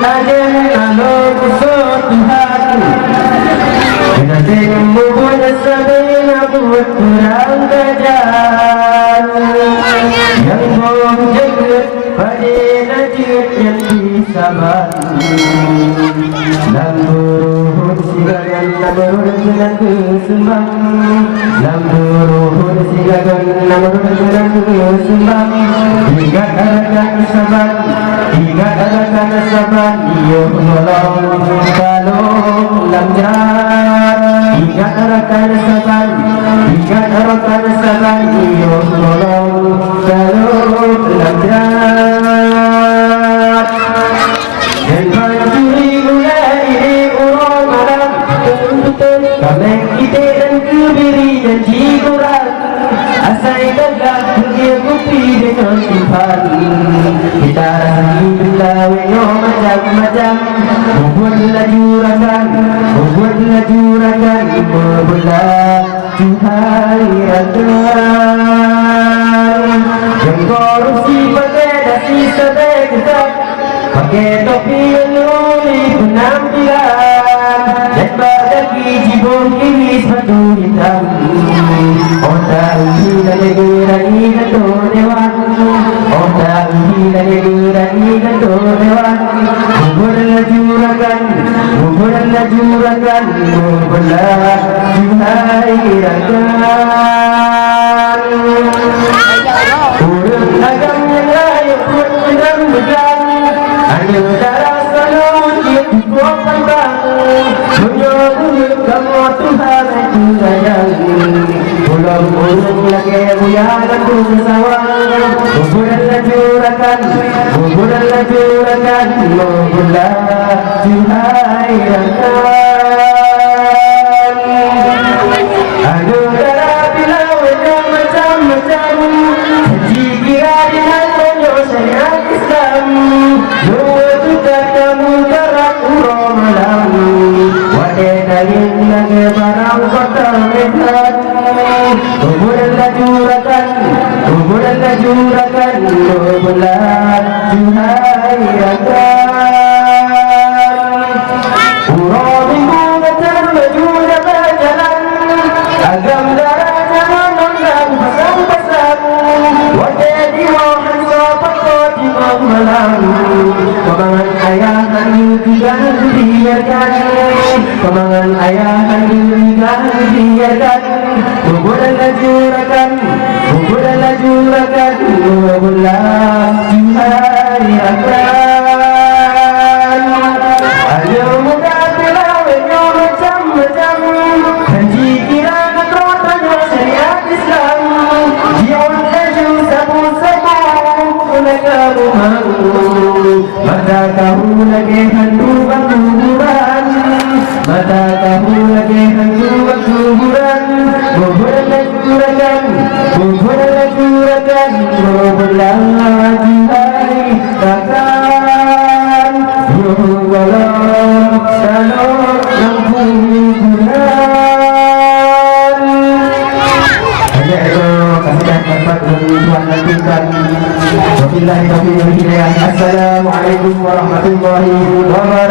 ada kalau kusut Tuhan Nasib mohon sampai buat kurang kerjaan Yang bom jeget pada najib yang disabar Lamburuhun sigagan namurun dengan kesembang Lamburuhun sigagan namurun dengan kesembang Hingga arakan sabar Hingga arakan sabar Iyo menolong kalau lamjar Hingga arakan sabar Hingga arakan sabar Iyo menolong kalau lamjar Kameng kita dan kebiri janji kurang Asai gagah dia kopi dengan simpan Kita rasai berlawenyo macam-macam Membuatlah juragan Membelah Tuhai rakan Yang korupsi pakai dasi sedek ketat Pakai topi yang luli penampilan Dan bagi jibun kini sepatu hitam Otak hina negerani gato dewan Otak hina negerani gato dewan Membelah juragan Membelah Tuhai rakan Urut agam yang layak buat menang-menang Hanya darah selalu dia kuat pandang Menyuruh kamu Tuhan itu sayang Pulang-pulang lagi buya dan bersawang Membuatlah juragan Membuatlah Tuhai rakan Ada darah bilawan yang macam-macam Jika dengan penyelesaian Islam Dua juga kamu gerak urau malam Wadah dalil lagi barang kota medan Membuatlah juragan Membelah Tuhai rakan Urau minggu macam baju dan berjalan Agam darah jangan nondang pasang-pasang Wadah diwahan sopan koti malam Kemangan ayahan juga dibiarkan Kemangan ayahan juga dibiarkan Membelah juragan Membelah Tuhai rakan Ayo muda pelawetnya macam-macam Janji kira kekotannya syariat Islam Jion laju sabu-sabu Mereka rumahmu Mata kamu lagi hantu kuburan Mata kamu lagi hantu kuburan Membelah juragan Membelah Tuhai rakan Yolong salong lampu hiburan Hanya itu kasihan dapat Tuhan lakukan Wabillahi taufiq wal hidayah Assalamualaikum warahmatullahi wabarakatuh